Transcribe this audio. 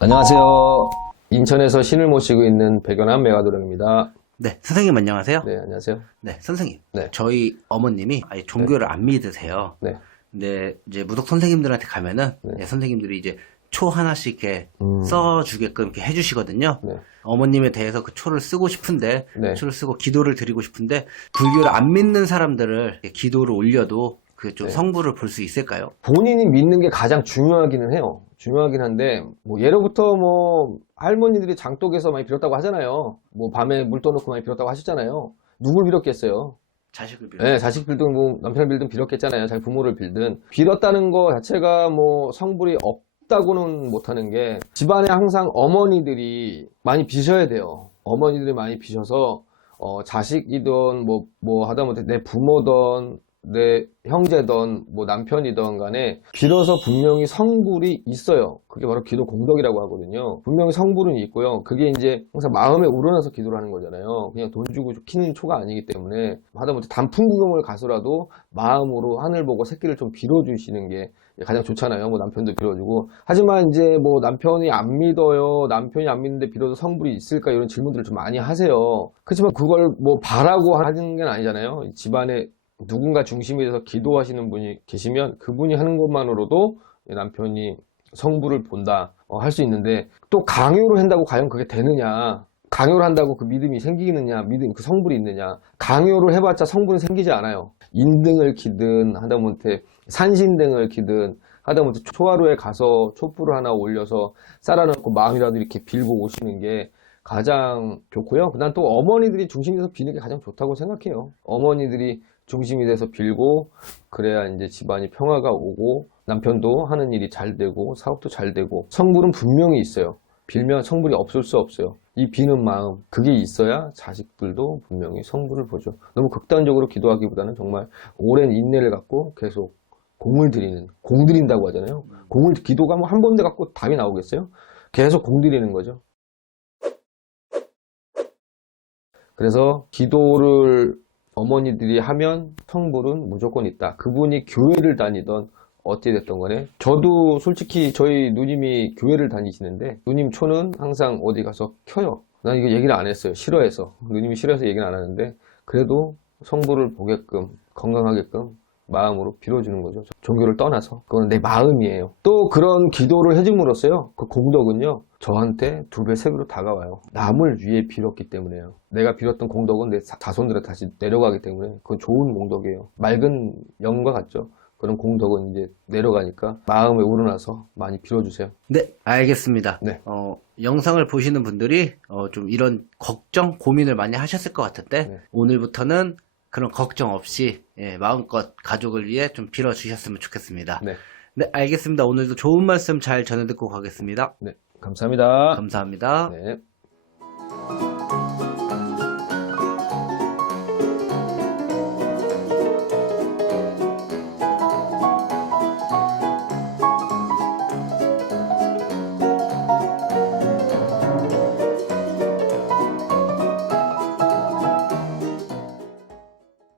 안녕하세요. 인천에서 신을 모시고 있는 백연한 메가도령입니다. 네, 선생님 안녕하세요. 네, 안녕하세요. 네, 선생님. 네. 저희 어머님이 아예 종교를 안 믿으세요. 네. 근데 이제 무속 선생님들한테 가면은 네. 네, 선생님들이 이제 초 하나씩 이렇게 음. 써주게끔 이렇게 해주시거든요. 네. 어머님에 대해서 그 초를 쓰고 싶은데 네. 초를 쓰고 기도를 드리고 싶은데 불교를 안 믿는 사람들을 이렇게 기도를 올려도 그좀 네. 성부를 볼 수 있을까요? 본인이 믿는 게 가장 중요하기는 해요. 중요하긴 한데, 뭐, 예로부터 뭐, 할머니들이 장독에서 많이 빌었다고 하잖아요. 뭐, 밤에 물 떠놓고 많이 빌었다고 하셨잖아요. 누굴 빌었겠어요? 자식을 빌어. 네, 자식 빌든 뭐 남편을 빌든 빌었겠잖아요. 자기 부모를 빌든. 빌었다는 거 자체가 뭐 성불이 없다고는 못하는 게 집안에 항상 어머니들이 많이 비셔야 돼요. 어머니들이 많이 비셔서 어, 자식이든 뭐, 뭐 하다못해 내 부모든 내 형제든 뭐 남편이든 간에 빌어서 분명히 성불이 있어요. 그게 바로 기도 공덕이라고 하거든요. 분명히 성불은 있고요. 그게 이제 항상 마음에 우러나서 기도를 하는 거잖아요. 그냥 돈 주고 키는 초가 아니기 때문에 하다못해 단풍 구경을 가서라도 마음으로 하늘 보고 새끼를 좀 빌어주시는 게 가장 좋잖아요. 뭐 남편도 빌어주고. 하지만 이제 뭐 남편이 안 믿어요. 남편이 안 믿는데 빌어도 성불이 있을까? 이런 질문들을 좀 많이 하세요. 그렇지만 그걸 뭐 바라고 하는 게 아니잖아요. 이 집안에 누군가 중심이 돼서 기도하시는 분이 계시면 그분이 하는 것만으로도 남편이 성부를 본다 할수 있는데 또 강요를 한다고 과연 그게 되느냐 강요를 한다고 그 믿음이 생기느냐 믿음 그 성불이 있느냐 강요를 해봤자 성불은 생기지 않아요 인등을 키든 하다못해 산신등을 키든 하다못해 초하루에 가서 촛불을 하나 올려서 쌓아놓고 마음이라도 이렇게 빌고 오시는 게 가장 좋고요. 그다음 또 어머니들이 중심이 돼서 비는 게 가장 좋다고 생각해요. 어머니들이 중심이 돼서 빌고 그래야 이제 집안이 평화가 오고 남편도 하는 일이 잘 되고 사업도 잘 되고 성불은 분명히 있어요. 빌면 성불이 없을 수 없어요. 이 비는 마음 그게 있어야 자식들도 분명히 성불을 보죠. 너무 극단적으로 기도하기보다는 정말 오랜 인내를 갖고 계속 공을 들이는 공 들인다고 하잖아요. 공을 기도가 뭐 한 번대 갖고 답이 나오겠어요? 계속 공 들이는 거죠. 그래서 기도를 어머니들이 하면 성불은 무조건 있다. 그분이 교회를 다니던 어찌 됐던 간에 저도 솔직히 저희 누님이 교회를 다니시는데 누님 초는 항상 어디 가서 켜요. 난 이거 얘기를 안 했어요. 싫어해서. 누님이 싫어해서 얘기는 안 하는데 그래도 성불을 보게끔 건강하게끔 마음으로 빌어주는 거죠. 종교를 떠나서. 그건 내 마음이에요. 또 그런 기도를 해줌으로써요. 그 공덕은요. 저한테 두 배, 세 배로 다가와요. 남을 위해 빌었기 때문에요. 내가 빌었던 공덕은 내 자- 자손들에 다시 내려가기 때문에 그건 좋은 공덕이에요. 맑은 영과 같죠. 그런 공덕은 이제 내려가니까 마음에 우러나서 많이 빌어주세요. 네, 알겠습니다. 네. 어, 영상을 보시는 분들이 어, 좀 이런 걱정, 고민을 많이 하셨을 것 같은데 네. 오늘부터는 그런 걱정 없이 예, 마음껏 가족을 위해 좀 빌어주셨으면 좋겠습니다. 네. 네, 알겠습니다. 오늘도 좋은 말씀 잘 전해 듣고 가겠습니다. 네. 감사합니다. 감사합니다. 네.